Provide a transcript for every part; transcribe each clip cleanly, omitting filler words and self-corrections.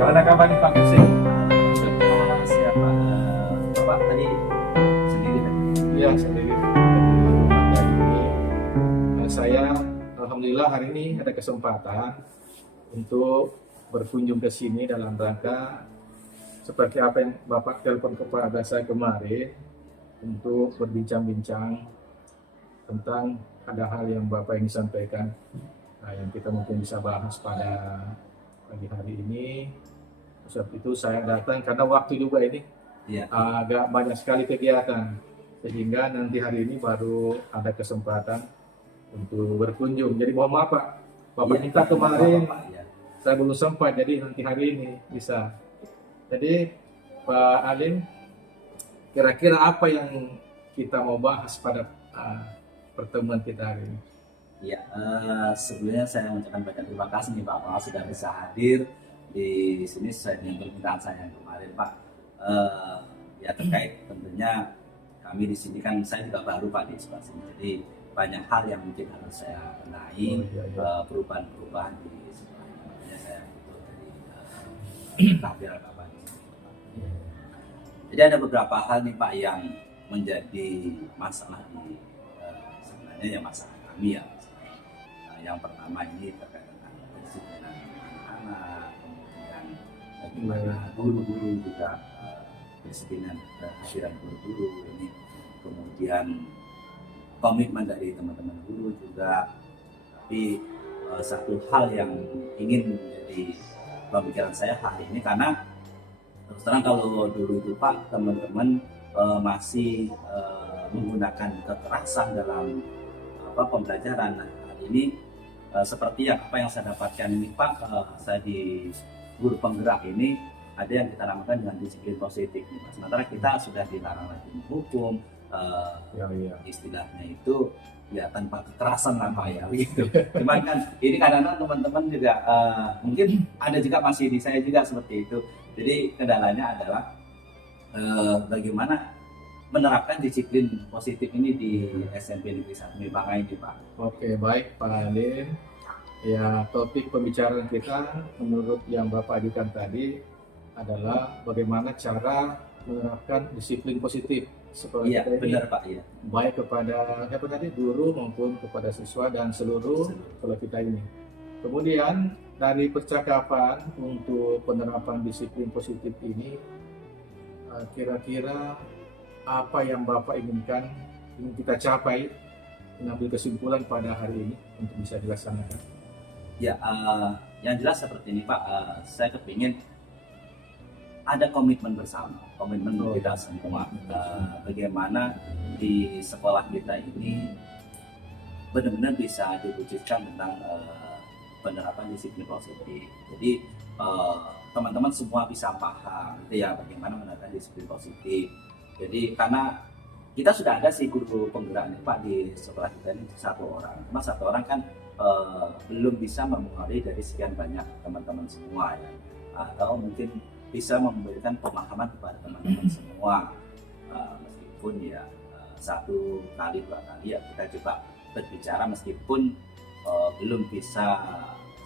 Bagaimana kabar nih Pak Kesing? Siapa Bapak tadi sendiri tadi? Iya, sendiri. Hari ini saya alhamdulillah hari ini ada kesempatan untuk berkunjung ke sini dalam rangka seperti apa yang Bapak telepon kepada saya kemarin untuk berbincang-bincang tentang ada hal yang Bapak ingin sampaikan, yang kita mungkin bisa bahas pada pagi hari ini. Sebab itu saya datang karena waktu juga ini agak banyak sekali kegiatan, sehingga nanti hari ini baru ada kesempatan untuk berkunjung. Jadi mohon maaf Pak, Bapak minta kemarin saya belum sempat, jadi nanti hari ini bisa. Jadi Pak Alim, kira-kira apa yang kita mau bahas pada pertemuan kita hari ini? Ya, sebelumnya saya mengucapkan banyak terima kasih nih Pak Mal sudah bisa hadir di sini sesuai dengan permintaan saya yang kemarin Pak. Ya terkait tentunya kami di sini kan saya juga baru Pak di sekolah sini, jadi banyak hal yang mungkin harus saya benahi, perubahan-perubahan di sekolah ini. Makanya saya butuh dari kehadiran Bapak di sini. Jadi ada beberapa hal nih Pak yang menjadi masalah di sebenarnya ya masalah kami ya. Yang pertama ini terkait dengan kedisiplinan anak-anak, kemudian bagaimana guru-guru juga kedisiplinan kehadiran guru-guru ini, kemudian komitmen dari teman-teman guru juga. Tapi satu hal yang ingin menjadi pemikiran saya hari ini, karena terus terang kalau dulu itu Pak teman-teman masih menggunakan kekerasan dalam pembelajaran. Nah, hari ini seperti apa yang saya dapatkan ini Pak, saya di guru penggerak ini ada yang kita namakan dengan disiplin positif nih Pak. Sementara kita sudah dilarang lagi menghukum, istilahnya itu ya tanpa kekerasan lah Pak ya gitu. Cuman kan ini kadang-kadang teman-teman juga mungkin ada juga masih di saya juga seperti itu. Jadi kendalanya adalah bagaimana menerapkan disiplin positif ini di SMP Negeri 1 Mibangai ini Pak. Oke, baik Pak Alim. Ya, topik pembicaraan kita menurut yang Bapak ajukan tadi adalah bagaimana cara menerapkan disiplin positif sekolah kita ini. Benar Pak, ya. Baik kepada guru maupun kepada siswa dan seluruh sekolah kita ini. Kemudian dari percakapan untuk penerapan disiplin positif ini, kira-kira apa yang Bapak inginkan ingin kita capai, mengambil kesimpulan pada hari ini untuk bisa dilaksanakan? Ya, yang jelas seperti ini Pak, saya kepingin ada komitmen bersama, komitmen kita semua, bagaimana di sekolah kita ini benar-benar bisa diwujudkan tentang penerapan disiplin positif. Jadi teman-teman semua bisa paham gitu ya, bagaimana menerapkan disiplin positif. Jadi karena kita sudah ada sih guru penggerak nih Pak di sekolah kita ini satu orang, cuma satu orang kan belum bisa mempengaruhi dari sekian banyak teman-teman semua ya, atau mungkin bisa memberikan pemahaman kepada teman-teman semua, meskipun ya satu kali dua kali ya kita coba berbicara, meskipun belum bisa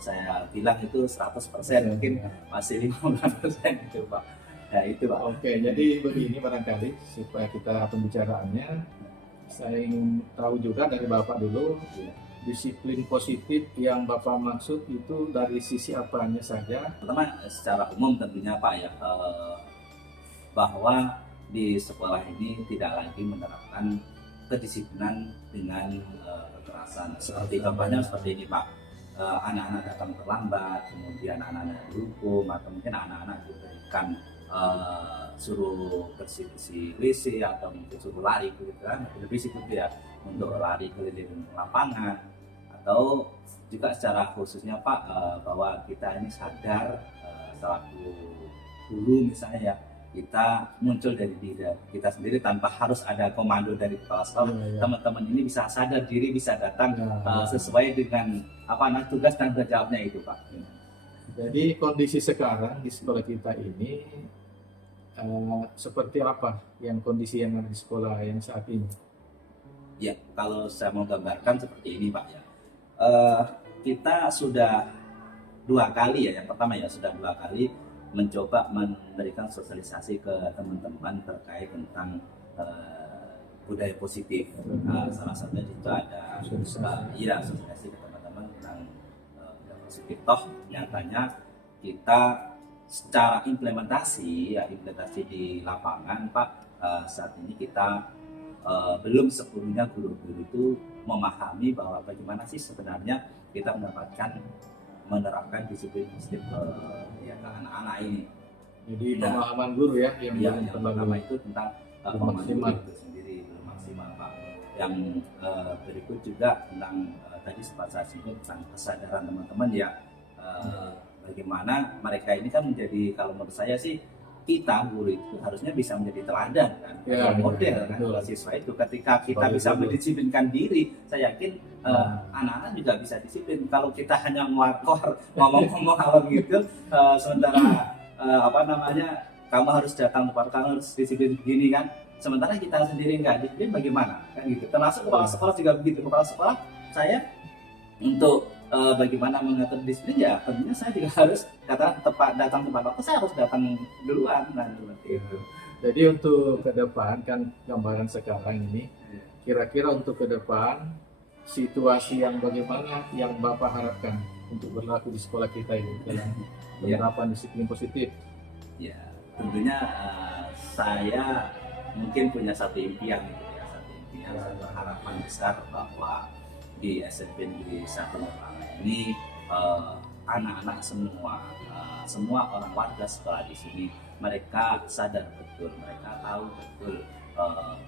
saya bilang itu 100%, mungkin masih 50% gitu Pak. Ya, itu Pak. Oke, jadi begini barangkali supaya kita pembicaraannya, saya ingin tahu juga dari Bapak dulu, disiplin positif yang Bapak maksud itu dari sisi apanya saja? Pertama secara umum tentunya Pak ya, bahwa di sekolah ini tidak lagi menerapkan kedisiplinan dengan kekerasan. Seperti contohnya seperti ini Pak, anak-anak datang terlambat, kemudian anak-anak dihukum, atau mungkin anak-anak diberikan suruh bersih-bersih WC atau mungkin suruh lari gitu kan, lebih gitu ya, untuk lari keliling lapangan. Atau juga secara khususnya Pak, bahwa kita ini sadar selaku guru misalnya ya, kita muncul dari diri kita sendiri tanpa harus ada komando dari kepala sekolah. Teman-teman ini bisa sadar diri, bisa datang sesuai dengan tugas dan tanggung jawabnya itu Pak. Jadi kondisi sekarang di sekolah kita ini seperti apa kondisi yang ada di sekolah yang saat ini? Ya, kalau saya mau gambarkan seperti ini Pak ya, kita sudah 2 kali ya, yang pertama ya sudah 2 kali mencoba memberikan sosialisasi ke teman-teman terkait tentang budaya positif. Salah satunya itu ada sosialisasi ke teman-teman tentang budaya positif. Toh nyatanya kita secara implementasi di lapangan Pak, saat ini kita belum sepenuhnya guru-guru itu memahami bahwa bagaimana sih sebenarnya kita menerapkan disiplin positif ke anak-anak ini. Jadi pemahaman guru ya yang pertama itu tentang pemahaman maksimal itu sendiri belum maksimal Pak. Yang berikut juga tentang tadi sempat saya singgung tentang kesadaran teman-teman ya, bagaimana mereka ini kan menjadi, kalau menurut saya sih kita guru itu harusnya bisa menjadi teladan kan, model kan kalau siswa itu. Ketika kita bisa mendisiplinkan diri, saya yakin anak-anak juga bisa disiplin. Kalau kita hanya melakor ngomong-ngomong hal gitu, sementara kamu harus datang tepat, kamu harus disiplin begini kan, sementara kita sendiri nggak disiplin, bagaimana kan gitu. Termasuk kepala sekolah juga begitu. Kepala sekolah saya untuk bagaimana mengatur disiplin ya tentunya saya juga harus datang tepat waktu, saya harus datang duluan dan seperti itu. Jadi untuk ke depan kan gambaran sekarang ini, kira-kira untuk ke depan situasi yang bagaimana yang Bapak harapkan untuk berlaku di sekolah kita ini dalam penerapan disiplin positif? Ya tentunya saya mungkin punya satu impian satu harapan besar bahwa di SMP Negeri 1 Lapangan ini anak-anak semua orang warga sekolah di sini mereka sadar betul, mereka tahu betul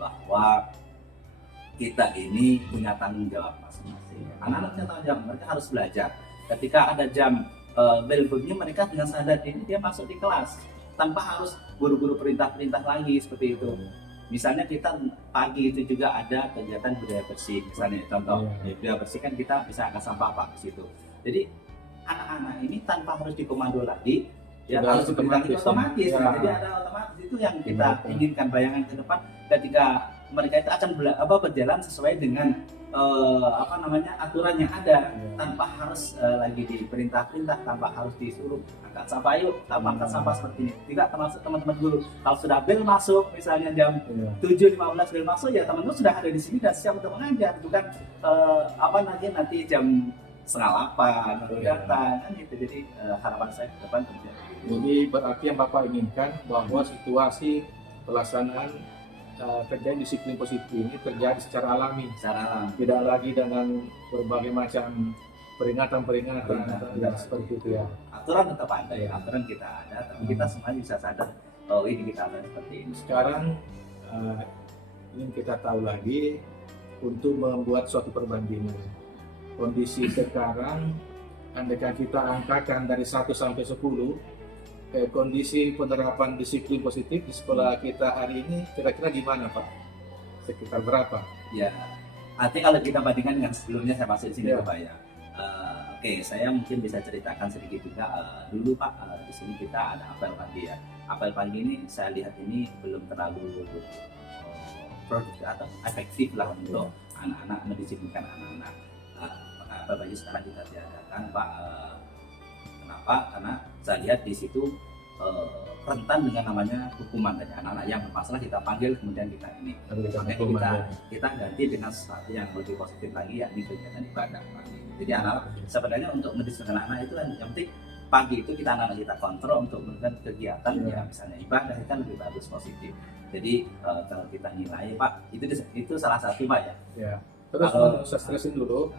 bahwa kita ini punya tanggung jawab masing-masing. Anak-anak punya tanggung jawab, mereka harus belajar. Ketika ada jam bel bunyi, mereka dengan sadar diri dia masuk di kelas tanpa harus guru-guru perintah-perintah lagi seperti itu. Misalnya kita pagi itu juga ada kegiatan budaya bersih, misalnya contoh budaya bersih kan kita bisa angkat sampah Pak di situ. Jadi anak-anak ini tanpa harus dikomando lagi, ya harus otomatis. Jadi ada otomatis, itu yang kita inginkan. Bayangan ke depan ketika mereka itu akan berjalan sesuai dengan aturan yang ada, tanpa harus lagi diperintah-perintah, tanpa harus disuruh angkat sampah yuk, angkat sampah seperti ini. Tidak, termasuk teman-teman guru. Kalau sudah bel masuk, misalnya jam 7.15 bel masuk, ya teman-teman sudah ada di sini dan siap untuk mengajar. Bukan nanti jam 7:30 datang kan gitu. Jadi harapan saya ke depan tentunya. Jadi berarti yang Bapak inginkan bahwa situasi pelaksanaan terjadi disiplin positif ini terjadi secara alami, tidak lagi dengan berbagai macam peringatan seperti itu ya. Aturan tetap ada ya, aturan kita ada, tapi kita semuanya bisa sadar bahwa ini kita ada seperti ini. Sekarang ingin kita tahu lagi untuk membuat suatu perbandingan kondisi sekarang, andaikan kita angkakan dari 1 sampai 10, kondisi penerapan disiplin positif di sekolah kita hari ini kira-kira gimana Pak? Sekitar berapa? Ya, nanti kalau kita bandingkan dengan sebelumnya saya masuk di sini Pak ya. Oke, saya mungkin bisa ceritakan sedikit juga. Dulu Pak, di sini kita ada apel pagi ya. Apel pagi ini saya lihat ini belum terlalu produktif atau efektif lah untuk anak-anak, mendisiplinkan anak-anak. Apel pagi sekarang kita tiadakan Pak. Kenapa? Karena saya lihat di situ rentan dengan namanya hukuman dari anak-anak yang bermasalah kita panggil kemudian kita ini. Kita ganti dengan sesuatu yang lebih positif lagi, yakni kegiatan ibadah pagi. Jadi anak sebenarnya untuk mendisiplinkan anak itu kan yang penting pagi itu anak kita kontrol untuk melakukan kegiatan ya misalnya ibadah itu kan lebih bagus positif. Jadi kalau kita nilai Pak itu salah satu Pak ya. Ya. Terus kalau saya stresin dulu.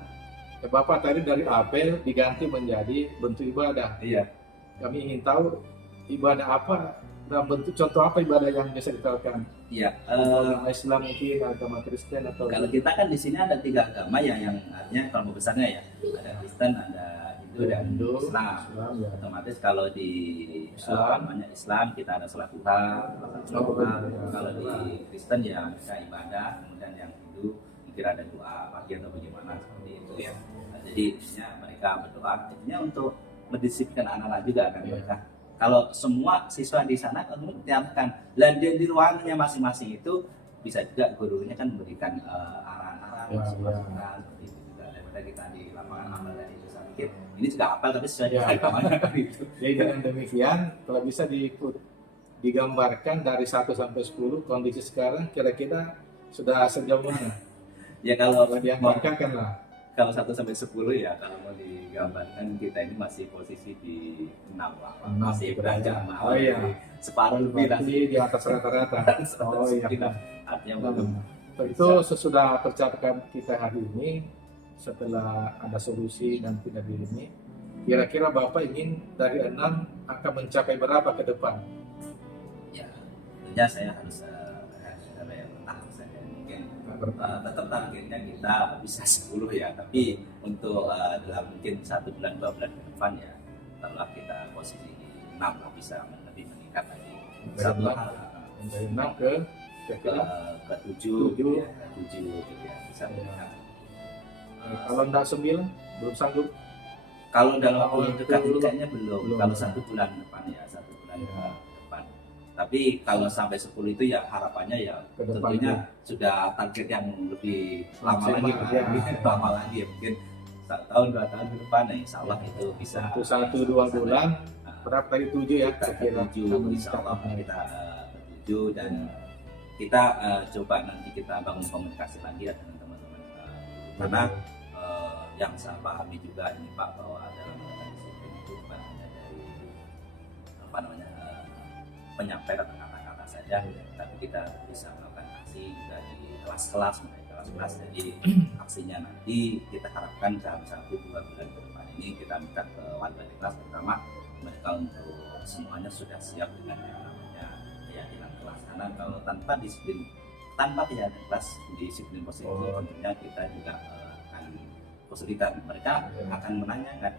Bapak tadi dari apel diganti menjadi bentuk ibadah. Iya. Kami ingin tahu ibadah apa dalam bentuk contoh apa ibadah yang biasa diterapkan. Iya. Agama Islam mungkin, agama Kristen atau. Kalau kita kan di sini ada 3 agama ya yang artinya kelompok besarnya ya. Ada Kristen, ada Hindu dan Islam. Ya. Otomatis kalau di Islam kita ada sholat duha. Kalau di Kristen ya bisa ibadah, kemudian yang Hindu mungkin ada doa pagi atau bagaimana seperti itu ya. Jadi mereka berdoa intinya untuk mendisiplinkan anak-anak juga kan mereka. Kalau semua siswa di sana kemudian ditiapkan dan di ruangannya masing-masing itu bisa juga gurunya kan memberikan arahan-arahan masukan seperti itu juga daripada kita di lapangan amal dan itu satu sedikit. Ini juga hafal tapi sesuai Ya. dengan namanya kan itu. Jadi dengan demikian, kalau bisa digambarkan dari 1 sampai 10 kondisi sekarang kira-kira sudah sejauh mana? Ya kalau Kalau diangkat kan lah. kalau 1 sampai 10 ya kalau mau digambarkan kita ini masih posisi di 6 lah, Pak. 6 Masih gitu beranjak ya. mau Oh iya. separuh lebih lah. Berarti di atas rata-rata. Oh iya. Artinya Nah, belum tentu sesudah percakapan kita hari ini, setelah ada solusi dan tidak ini, kira-kira Bapak ingin dari 6 akan mencapai berapa ke depan? ya tentunya saya harus apa ya, takut saya mungkin tetap targetnya kita bisa 10 ya, tapi untuk dalam mungkin 1 bulan 2 bulan ke depan ya setelah kita posisi 6 bisa lebih meningkat lagi. Dari Satu 6 hal dari 6 ke kira-kira ke 7 7. ya, ke 7 gitu ya, bisa meningkat. kalau enggak 9 belum sanggup. Kalau dalam Kalau waktu dekat ini itu kayaknya belum. belum. Kalau 1 bulan depan ya, 1 bulan Ya. depan. Tapi kalau sampai 10 itu ya harapannya ya Ke depannya. tentunya sudah target yang lebih lama lagi, Maksimal, Pak. ya. Lebih lama lagi ya, mungkin 1 tahun 2 tahun ke depan ya, insya Allah itu bisa. Untuk 1-2 bulan berapa tadi 7 ya Kita kira-kira. ketujuh, insya Allah kita ketujuh dan kita coba nanti kita bangun komunikasi lagi ya dengan teman-teman karena yang saya pahami juga ini Pak bahwa dalam disiplin itu bukan hanya dari apa namanya penyampaian atau kata-kata saja, tapi kita bisa melakukan aksi juga di kelas-kelas, jadi aksinya nanti kita harapkan dalam 1-2 bulan ke depan ini kita minta ke warga di kelas pertama mereka untuk semuanya sudah siap dengan yang namanya keyakinan kelas, karena kalau tanpa keyakinan kelas disiplin positif tentunya kita juga akan kesulitan. Mereka akan menanyakan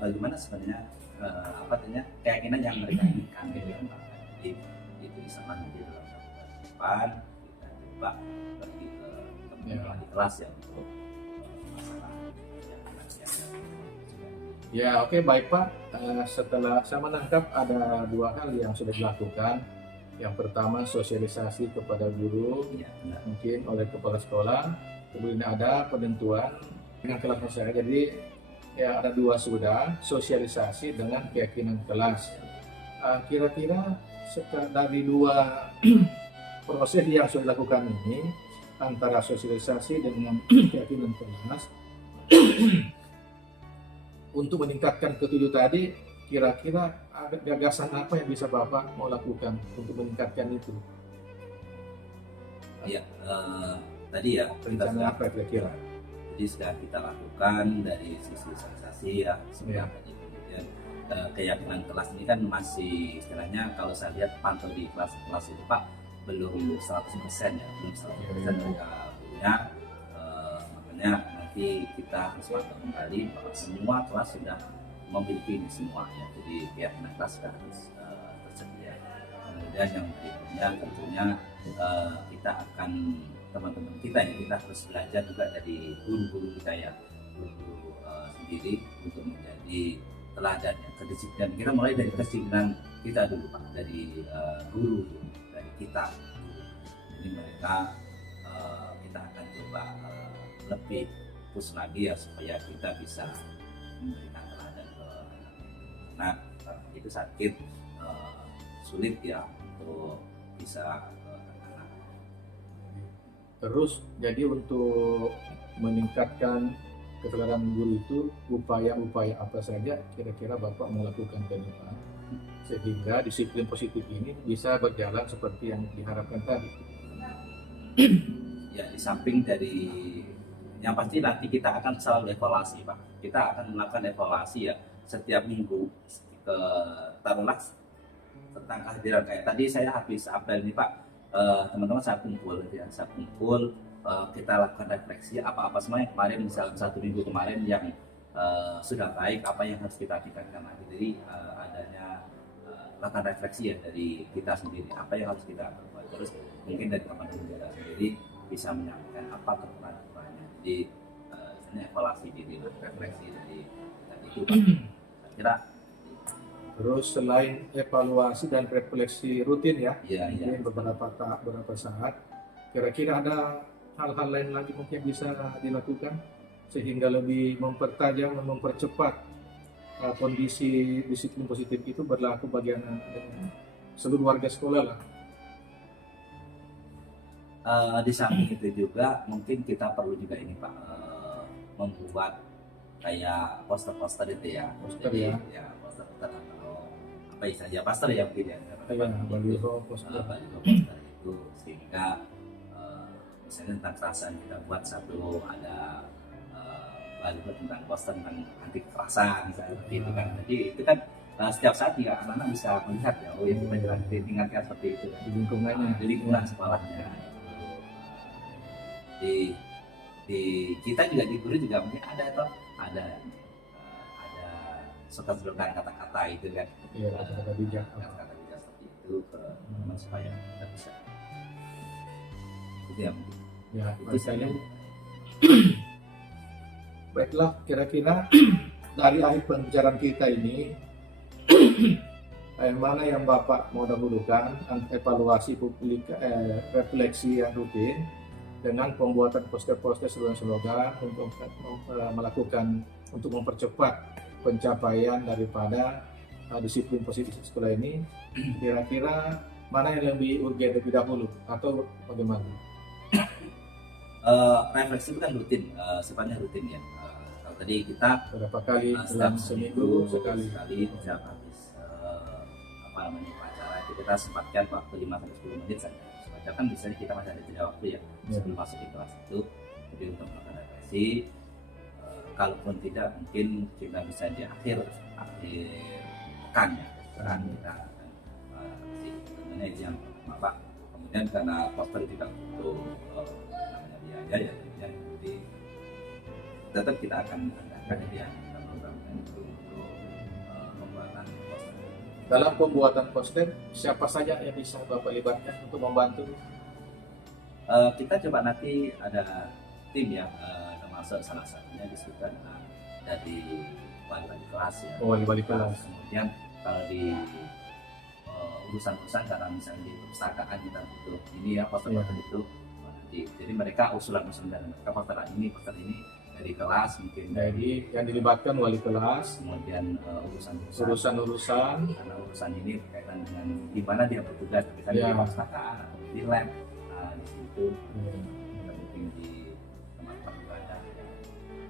bagaimana sebenarnya apa namanya keyakinan yang mereka inginkan gitu kan, Pak. Jadi itu bisa nanti dalam 1 bulan ke depan kita coba pergi ke teman-teman di kelas ya untuk masalah keyakinan. Ya oke, baik Pak. Setelah saya menangkap ada 2 hal yang sudah dilakukan. Yang pertama sosialisasi kepada guru, Ya, benar. mungkin oleh kepala sekolah. Kemudian ada penentuan dengan kelasnya saya. Jadi ya ada 2 sudah, sosialisasi dengan keyakinan kelas. Kira-kira dari 2 proses yang sudah dilakukan ini, antara sosialisasi dengan keyakinan kelas, untuk meningkatkan ke-7 tadi, kira-kira ada gagasan apa yang bisa Bapak mau lakukan untuk meningkatkan itu? Iya, tadi ya kita Rencana sudah, apa kira-kira? jadi sudah kita lakukan dari sisi sosialisasi ya sebenarnya Iya. tadi. Kemudian keyakinan kelas ini kan masih istilahnya kalau saya lihat pantau di kelas-kelas itu Pak belum 100% ya, belum 100% mereka punya. Makanya nanti kita harus pantau kembali bahwa semua kelas sudah memiliki ini semua ya, jadi keyakinan kelas sudah harus tersedia. Kemudian yang berikutnya tentunya kita akan teman-teman kita ya, kita harus belajar juga dari guru-guru kita ya, guru sendiri untuk menjadi teladan ya, kedisiplinan. Kita mulai dari kedisiplinan kita dulu Pak, dari guru, dari kita. Jadi mereka kita akan coba lebih push lagi ya supaya kita bisa memberikan teladan ke anak. Nah itu sakit sulit ya untuk bisa anak. Terus jadi untuk meningkatkan kesadaran guru itu upaya-upaya apa saja kira-kira Bapak melakukan ke depan sehingga disiplin positif ini bisa berjalan seperti yang diharapkan tadi? Ya di samping dari yang pasti nanti kita akan selalu evaluasi Pak. Kita akan melakukan evaluasi ya setiap minggu ke taruhlah tentang kehadiran kayak tadi saya habis apel nih Pak, teman-teman saya kumpul gitu ya, kita lakukan refleksi apa-apa semua yang kemarin misalnya 1 minggu kemarin yang sudah baik, apa yang harus kita tingkatkan lagi. Jadi adanya lakukan refleksi ya dari kita sendiri, apa yang harus kita perbuat. Terus mungkin dari teman-teman kita sendiri bisa menyampaikan apa kekurangan-kekurangannya. Jadi ini evaluasi diri, refleksi dari itu Pak. Saya kira. Terus selain evaluasi dan refleksi rutin ya, Iya, mungkin beberapa saat, kira-kira ada hal-hal lain lagi mungkin bisa dilakukan? sehingga lebih mempertajam dan mempercepat kondisi disiplin positif itu berlaku bagi seluruh warga sekolah lah. Di samping itu juga mungkin kita perlu juga ini Pak, membuat kayak poster-poster itu ya, Poster jadi ya. ya poster-poster atau apa saja poster ya mungkin ya, Baliho, poster. baliho poster itu, sehingga misalnya tentang kekerasan kita buat satu, ada baliho tentang poster tentang anti kekerasan misalnya seperti itu kan. Jadi itu kan setiap saat ya anak-anak bisa melihat ya, oh yang kita ditingkatkan seperti itu kan, Di lingkungannya. di lingkungan sekolahnya. Di kita juga di guru juga mungkin ada suka slogan kata-kata itu kan, Iya, kata-kata bijak. kata-kata bijak seperti itu ke teman supaya kita bisa itu ya mungkin. Ya, Itu saya baiklah, kira-kira dari akhir pembicaraan kita ini mana yang Bapak mau dahulukan, evaluasi publik, refleksi yang rutin dengan pembuatan poster-poster slogan-slogan untuk melakukan untuk mempercepat pencapaian daripada disiplin positif sekolah ini, kira-kira mana yang lebih urgen lebih dahulu atau bagaimana? refleksi itu kan rutin, sifatnya rutin ya. Kalau tadi kita Berapa kali dalam seminggu sekali? setiap habis apa namanya upacara itu kita sempatkan waktu 5-10 menit saja. Supaya kan biasanya kita masih ada jeda waktu ya sebelum masuk di kelas itu, jadi untuk melakukan refleksi. Kalaupun tidak, mungkin kita bisa di akhir pekan ya, pekan kita akan kasih tentunya itu yang pertama Pak. Kemudian karena poster juga butuh namanya biaya ya, jadi tetap kita akan adakan ya, kita programkan untuk pembuatan poster. Dalam pembuatan poster, siapa saja yang bisa Bapak libatkan untuk membantu? Kita coba nanti ada tim ya, termasuk salah satunya disebutkan dari wali kelas ya. Wali kelas. Kemudian kalau di urusan-urusan karena misalnya di perpustakaan kita butuh ini ya poster-poster itu nanti. Jadi mereka usulan-usulan dari mereka poster ini dari kelas mungkin Jadi yang dilibatkan wali kelas, kemudian urusan-urusan urusan-urusan, karena urusan ini berkaitan dengan gimana dia bertugas misalnya di perpustakaan atau di lab, di situ mungkin di tempat-tempat ibadah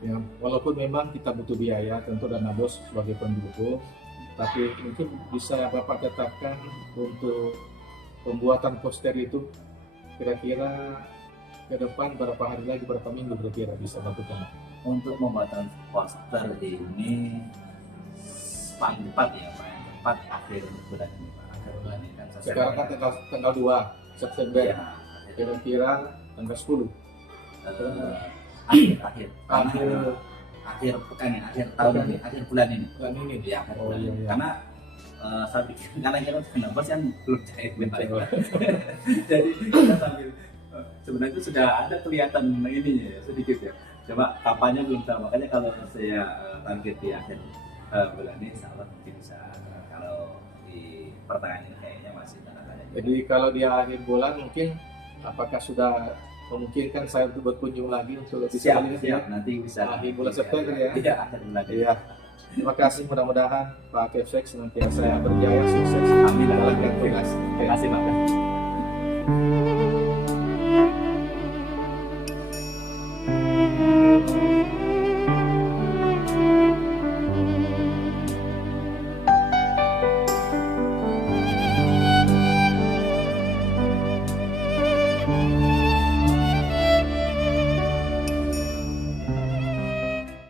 ya. ya, walaupun memang kita butuh biaya tentu dana bos sebagai pendukung, tapi mungkin bisa Bapak katakan untuk pembuatan poster itu kira-kira ke depan berapa hari lagi, berapa minggu kira-kira bisa lakukan? Untuk pembuatan poster ini paling cepat ya, paling cepat akhir bulan ini Pak. Akhir bulan ini kan Sekarang kan tanggal 2 September, ya, kira-kira tanggal 10. akhir pekan ya, akhir tahun ini, akhir bulan ini Bulan ini. ya, akhir Oh bulan iya, ini. iya. Karena saya pikir karena kita kenapa sih yang belum cair jadi kita sambil sebenarnya itu sudah ada kelihatan ininya ya, sedikit ya, coba kapannya belum tahu, makanya kalau saya target di akhir bulan ini insya Allah mungkin bisa, kalau di pertengahan ini kayaknya masih tanda-tanda. Jadi kalau di akhir bulan mungkin apakah sudah memungkinkan saya untuk berkunjung lagi untuk lebih siap, ya? nanti bisa Akhir bulan September ya? Iya, akhir bulan ini. Iya. Terima kasih, mudah-mudahan Pak Kepsek senantiasa berjaya sukses Amin. menjalankan tugas. Terima kasih Pak.